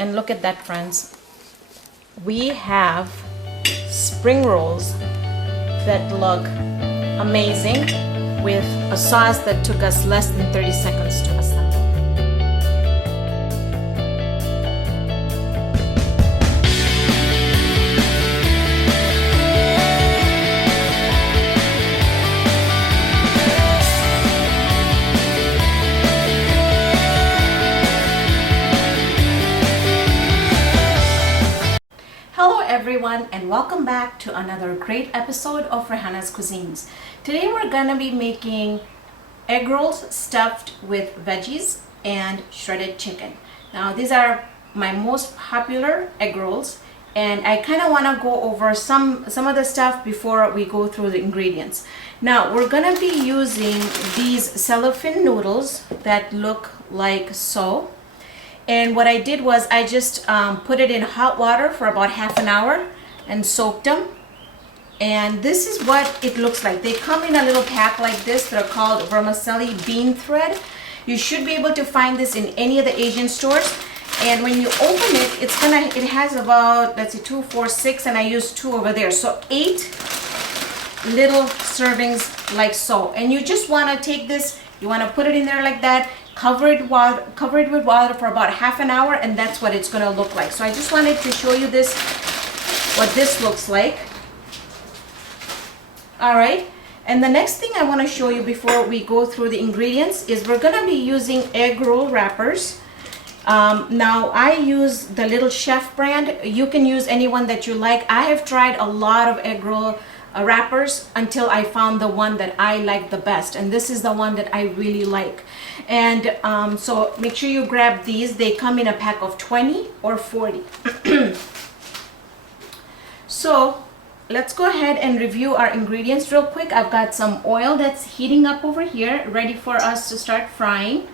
And look at that, friends. We have spring rolls that look amazing with a sauce that took us less than 30 seconds to assemble. Hello everyone, and welcome back to another great episode of Rehana's Cuisines. Today we're gonna be making egg rolls stuffed with veggies and shredded chicken. Now these are my most popular egg rolls, and I kind of want to go over some of the stuff before we go through the ingredients. Now we're gonna be using these cellophane noodles that look like so. And what I did was I just put it in hot water for about half an hour and soaked them. And this is what it looks like. They come in a little pack like this. They're called Vermicelli bean thread. You should be able to find this in any of the Asian stores. And when you open it, it has about, let's see, 2, 4, 6, and I used 2 over there. So 8 little servings like so. And you just want to take this, you want to put it in there like that. Cover it with water for about half an hour, and that's what it's going to look like. So I just wanted to show you this, what this looks like. All right, and the next thing I want to show you before we go through the ingredients is we're going to be using egg roll wrappers. Now I use the Little Chef brand. You can use any one that you like. I have tried a lot of egg roll wrappers until I found the one that I like the best, and this is the one that I really like. And so make sure you grab these. They come in a pack of 20 or 40. So let's go ahead and review our ingredients real quick. I've got some oil that's heating up over here, ready for us to start frying.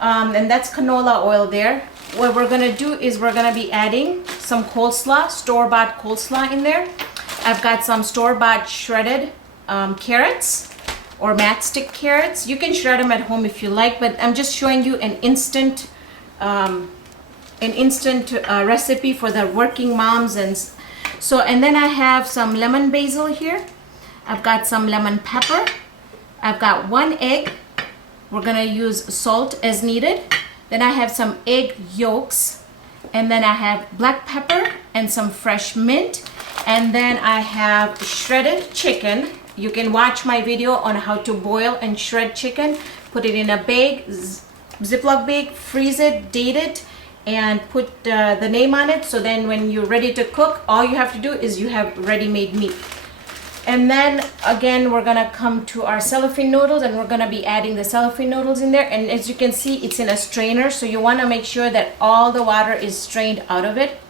And that's canola oil there. What we're gonna do is we're gonna be adding some coleslaw, store-bought coleslaw in there. I've got some store-bought shredded carrots or matchstick carrots. You can shred them at home if you like, but I'm just showing you an instant recipe for the working moms. And then I have some lemon basil here. I've got some lemon pepper. I've got 1 egg. We're gonna use salt as needed. Then I have some egg yolks, and then I have black pepper and some fresh mint. And then I have shredded chicken. You can watch my video on how to boil and shred chicken. Put it in a bag, Ziploc bag, freeze it, date it, and put the name on it. So then when you're ready to cook, all you have to do is you have ready-made meat. And then again, we're gonna come to our cellophane noodles, and we're gonna be adding the cellophane noodles in there. And as you can see, it's in a strainer, so you wanna make sure that all the water is strained out of it.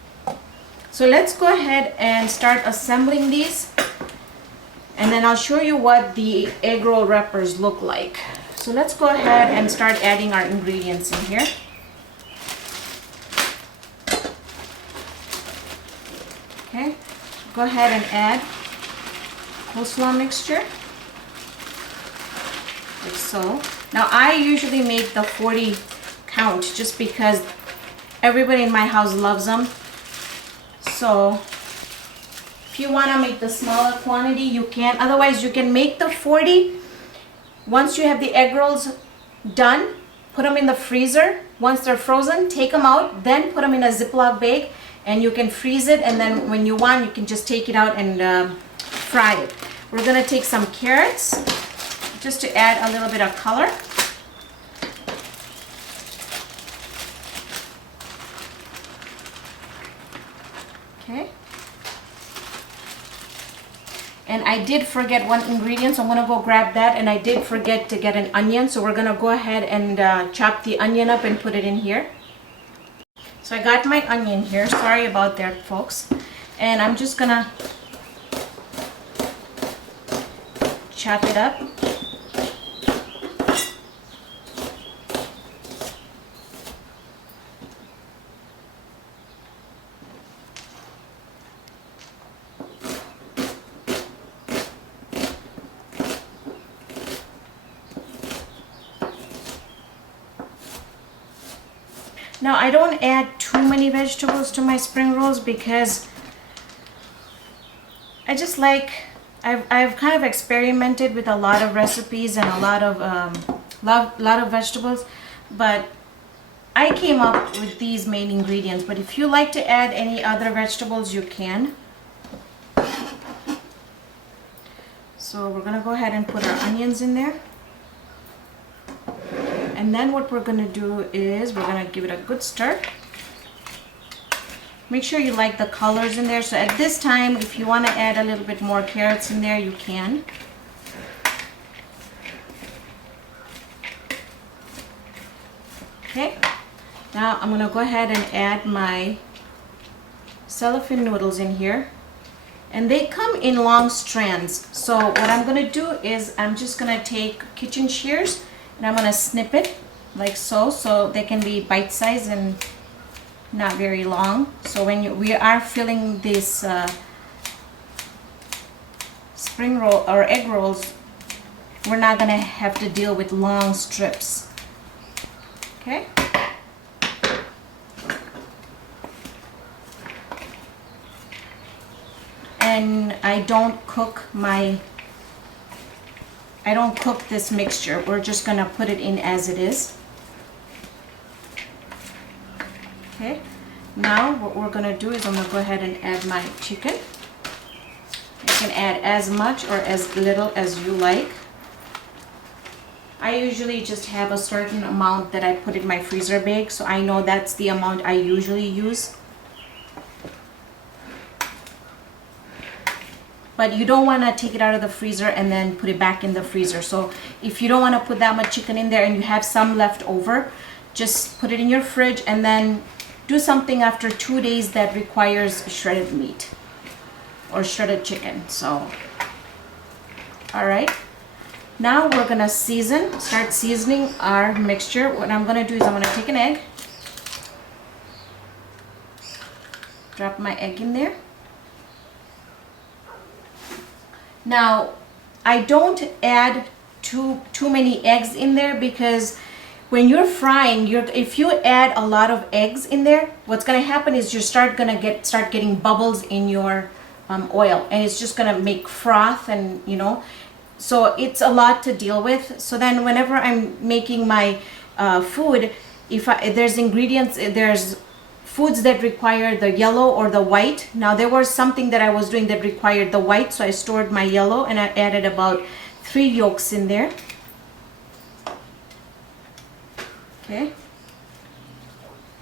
So let's go ahead and start assembling these, and then I'll show you what the egg roll wrappers look like. So let's go ahead and start adding our ingredients in here. Okay, go ahead and add coleslaw mixture, like so. Now I usually make the 40 count just because everybody in my house loves them. So if you want to make the smaller quantity, you can. Otherwise, you can make the 40. Once you have the egg rolls done, put them in the freezer. Once they're frozen, take them out, then put them in a Ziploc bag, and you can freeze it. And then when you want, you can just take it out and fry it. We're going to take some carrots just to add a little bit of color. Okay. And I did forget one ingredient, so I'm going to go grab that. And I did forget to get an onion, so we're going to go ahead and chop the onion up and put it in here. So I got my onion here. Sorry about that, folks. And I'm just going to chop it up. Now I don't add too many vegetables to my spring rolls because I just like, I've kind of experimented with a lot of recipes and a lot of vegetables, but I came up with these main ingredients. But if you like to add any other vegetables, you can. So we're gonna go ahead and put our onions in there. And then what we're gonna do is we're gonna give it a good stir. Make sure you like the colors in there. So at this time, if you want to add a little bit more carrots in there, you can. Okay, now I'm going to go ahead and add my cellophane noodles in here. And they come in long strands. So what I'm going to do is I'm just going to take kitchen shears and I'm going to snip it like so, so they can be bite-sized and not very long. So when we are filling this spring roll or egg rolls, we're not gonna have to deal with long strips. Okay. And I don't cook this mixture. We're just gonna put it in as it is. Okay, now what we're gonna do is I'm gonna go ahead and add my chicken. You can add as much or as little as you like. I usually just have a certain amount that I put in my freezer bag, so I know that's the amount I usually use. But you don't want to take it out of the freezer and then put it back in the freezer. So if you don't want to put that much chicken in there and you have some left over, just put it in your fridge and then do something after 2 days that requires shredded meat or shredded chicken. So, all right. Now we're gonna start seasoning our mixture. What I'm gonna do is I'm gonna take an egg, drop my egg in there. Now, I don't add too many eggs in there because when you're frying, if you add a lot of eggs in there, what's going to happen is you start getting bubbles in your oil, and it's just going to make froth, and so it's a lot to deal with. So then whenever I'm making my food, there's foods that require the yellow or the white. Now there was something that I was doing that required the white, so I stored my yellow and I added about 3 yolks in there. Okay,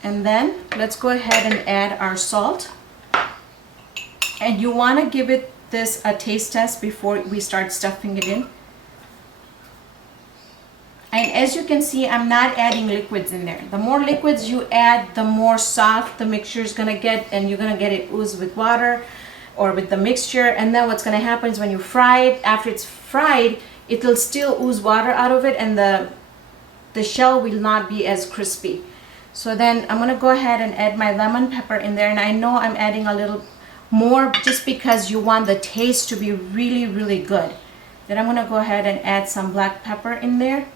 and then let's go ahead and add our salt. And you want to give this a taste test before we start stuffing it in. And as you can see, I'm not adding liquids in there. The more liquids you add, the more soft the mixture is going to get, and you're going to get it ooze with water or with the mixture. And then what's going to happen is when you fry it, after it's fried, it'll still ooze water out of it, and the shell will not be as crispy. So then I'm going to go ahead and add my lemon pepper in there. And I know I'm adding a little more just because you want the taste to be really, really good. Then I'm going to go ahead and add some black pepper in there.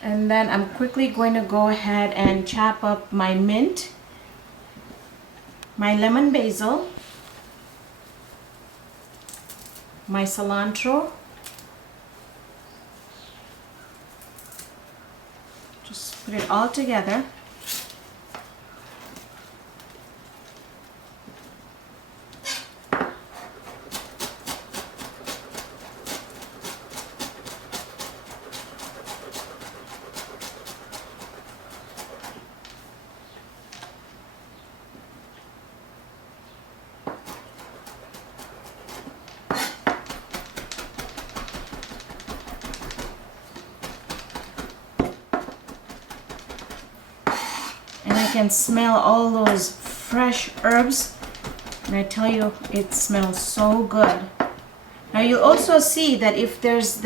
And then I'm quickly going to go ahead and chop up my mint, my lemon basil, my cilantro. Just put it all together. I can smell all those fresh herbs, and I tell you, it smells so good. Now you'll also see that if there's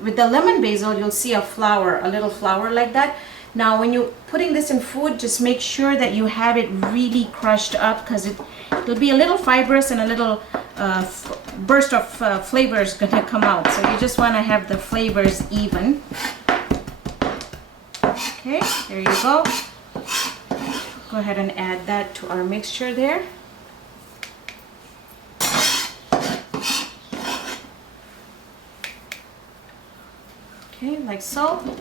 with the lemon basil, you'll see a little flower like that. Now when you're putting this in food, just make sure that you have it really crushed up, because it'll be a little fibrous and a little burst of flavor is going to come out. So you just want to have the flavors even. Okay, there you go. Go ahead and add that to our mixture there. Okay, like so.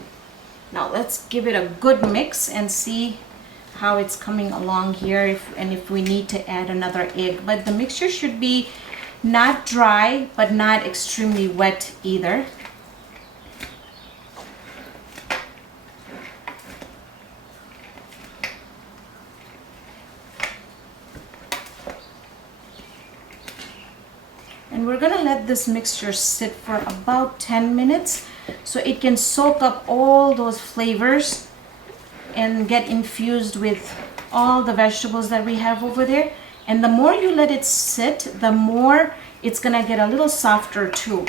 Now let's give it a good mix and see how it's coming along here, and if we need to add another egg. But the mixture should be not dry, but not extremely wet either. And we're gonna let this mixture sit for about 10 minutes so it can soak up all those flavors and get infused with all the vegetables that we have over there. And the more you let it sit, the more it's gonna get a little softer too.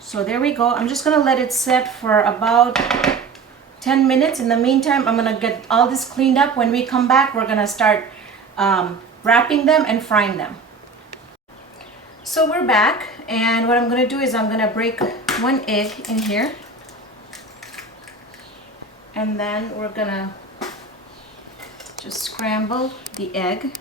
So there we go. I'm just gonna let it sit for about 10 minutes. In the meantime, I'm gonna get all this cleaned up. When we come back, we're gonna start wrapping them and frying them. So we're back, and what I'm gonna do is I'm gonna break one egg in here, and then we're gonna just scramble the egg.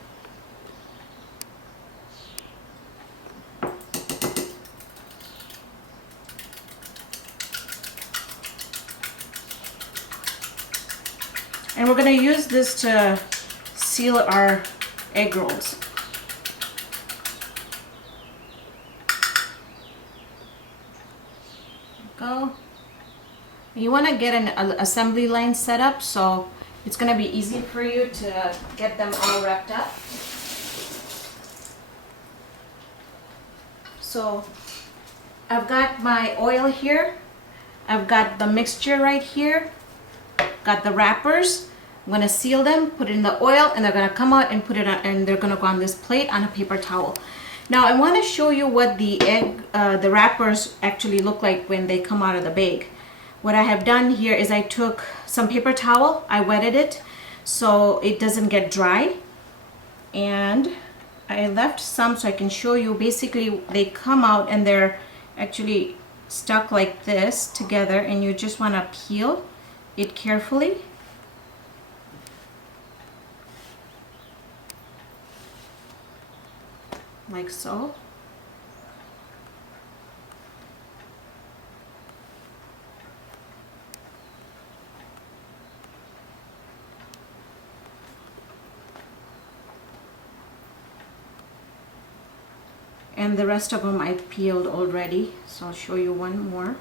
And we're gonna use this to seal our egg rolls. Go. You want to get an assembly line set up so it's going to be easy for you to get them all wrapped up. So I've got my oil here, I've got the mixture right here, got the wrappers. I'm going to seal them, put it in the oil, and they're going to come out and put it on, and they're going to go on this plate on a paper towel. Now I want to show you what the the wrappers actually look like when they come out of the bag. What I have done here is I took some paper towel, I wetted it so it doesn't get dry, and I left some so I can show you. Basically they come out and they're actually stuck like this together, and you just want to peel it carefully. Like so. And the rest of them I've peeled already, so I'll show you one more.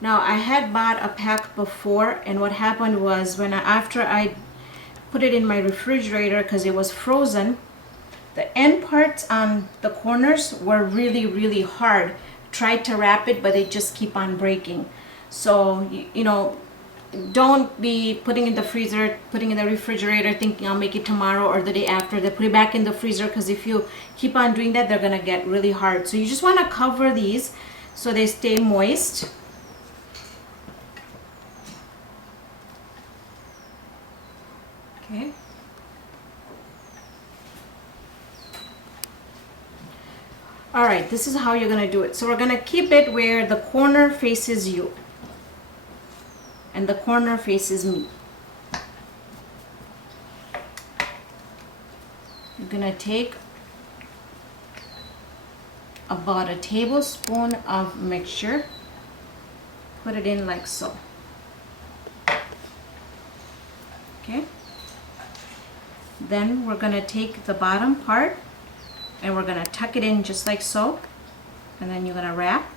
Now I had bought a pack before, and what happened was after I put it in my refrigerator because it was frozen, the end parts on the corners were really hard. Tried to wrap it, but they just keep on breaking. So you know, don't be putting in the freezer, putting in the refrigerator thinking I'll make it tomorrow or the day after. They put it back in the freezer, because if you keep on doing that, they're gonna get really hard. So you just want to cover these so they stay moist. Okay. All right, this is how you're gonna do it. So we're gonna keep it where the corner faces you and the corner faces me. You're gonna take about a tablespoon of mixture, put it in like so. Okay. Then we're gonna take the bottom part and we're gonna tuck it in just like so, and then you're gonna wrap.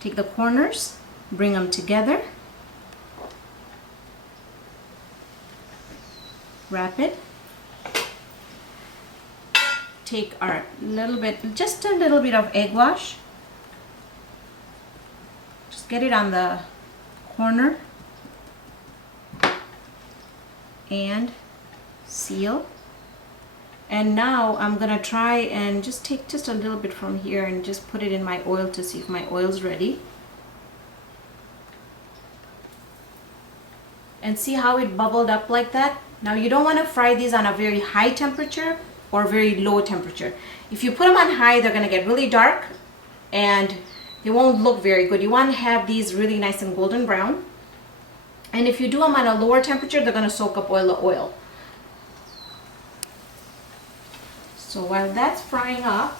Take the corners, bring them together, wrap it. Take our just a little bit of egg wash, just get it on the corner and seal. And now I'm gonna try and just take just a little bit from here and just put it in my oil to see if my oil's ready. And see how it bubbled up like that? Now you don't want to fry these on a very high temperature or very low temperature. If you put them on high, they're gonna get really dark and they won't look very good. You want to have these really nice and golden brown. And if you do them on a lower temperature, they're going to soak up all the oil. So while that's frying up,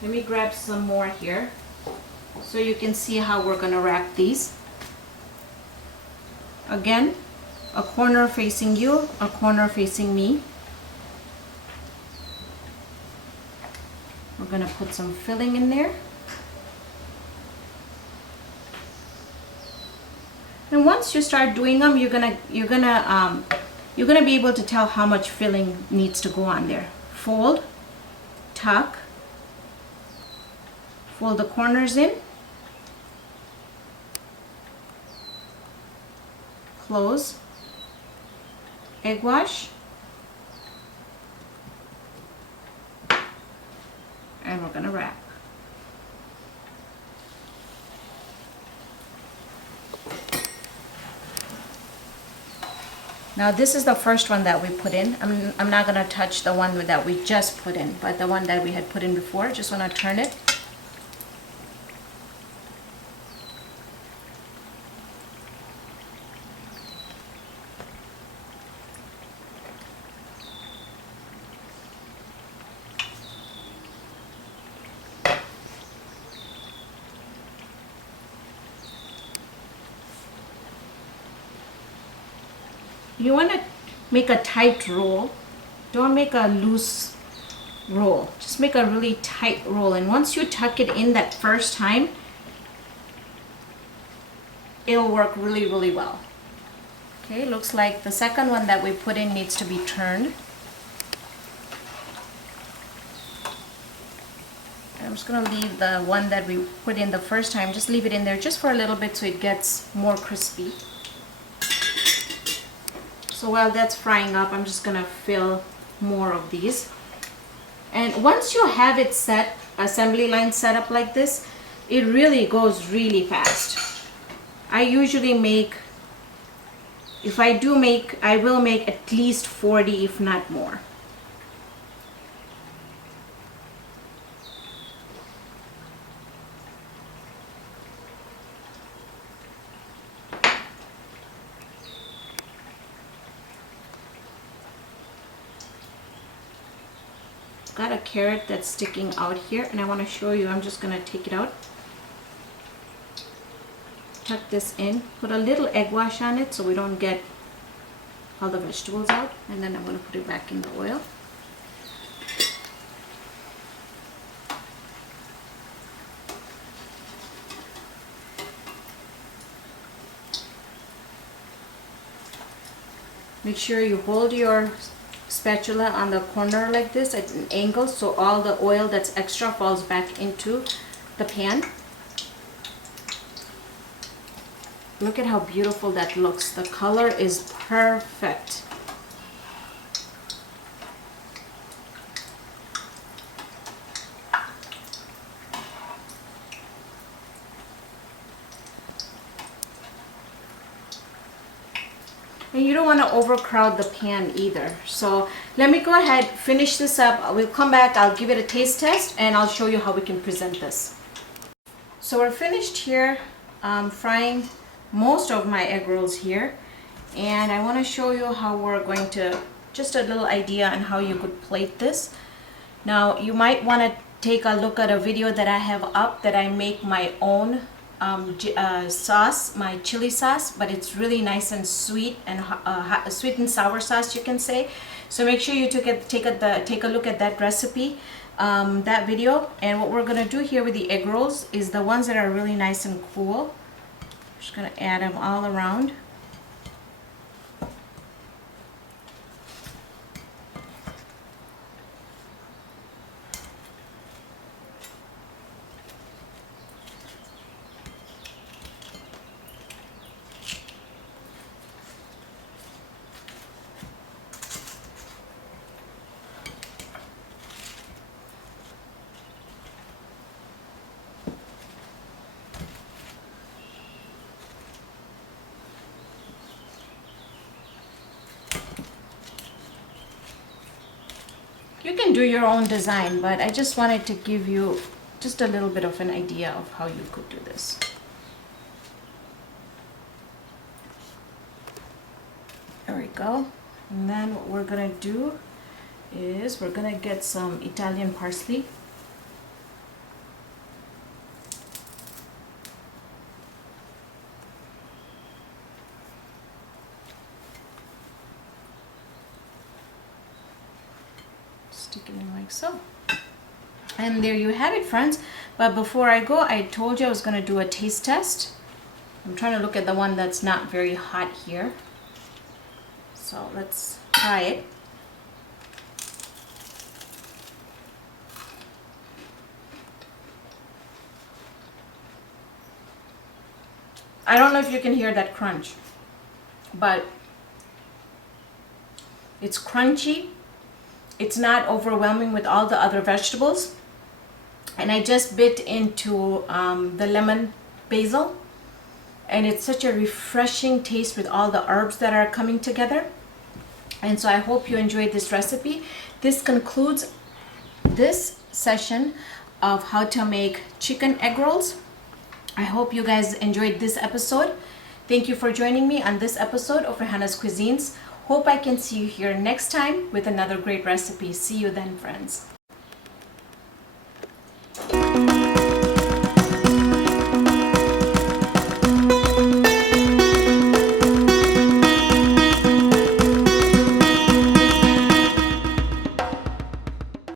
let me grab some more here so you can see how we're going to wrap these. Again, a corner facing you, a corner facing me. We're going to put some filling in there. And once you start doing them, you're gonna be able to tell how much filling needs to go on there. Fold, tuck, fold the corners in, close, egg wash, and we're gonna wrap. Now this is the first one that we put in. I'm not gonna touch the one that we just put in, but the one that we had put in before. Just wanna turn it. You want to make a tight roll. Don't make a loose roll. Just make a really tight roll. And once you tuck it in that first time, it'll work really, really well. Okay, looks like the second one that we put in needs to be turned. I'm just going to leave the one that we put in the first time, just leave it in there just for a little bit so it gets more crispy. So while that's frying up, I'm just gonna fill more of these. And once you have it set, assembly line set up like this, it really goes really fast. I usually make, if I do make, I will make at least 40, if not more. Got a carrot that's sticking out here, and I want to show you. I'm just going to take it out, tuck this in, put a little egg wash on it so we don't get all the vegetables out, and then I'm going to put it back in the oil. Make sure you hold your spatula on the corner like this at an angle so all the oil that's extra falls back into the pan. Look at how beautiful that looks. The color is perfect. And you don't want to overcrowd the pan either. So let me go ahead, finish this up. We'll come back, I'll give it a taste test, and I'll show you how we can present this. So we're finished here frying most of my egg rolls here. And I want to show you how we're going to, just a little idea on how you could plate this. Now you might want to take a look at a video that I have up that I make my own sauce, my chili sauce, but it's really nice and sweet and sweet and sour sauce, you can say. So make sure you take a look at that recipe, that video. And what we're gonna do here with the egg rolls is the ones that are really nice and cool. Just gonna add them all around. You can do your own design, but I just wanted to give you just a little bit of an idea of how you could do this. There we go. And then what we're gonna do is we're gonna get some Italian parsley. Stick it in like so. And there you have it, friends. But before I go, I told you I was gonna do a taste test. I'm trying to look at the one that's not very hot here. So let's try it. I don't know if you can hear that crunch, but it's crunchy. It's not overwhelming with all the other vegetables. And I just bit into the lemon basil, and it's such a refreshing taste with all the herbs that are coming together. And so I hope you enjoyed this recipe. This concludes this session of how to make chicken egg rolls. I hope you guys enjoyed this episode. Thank you for joining me on this episode of Rehanna's Cuisines. Hope I can see you here next time with another great recipe. See you then, friends.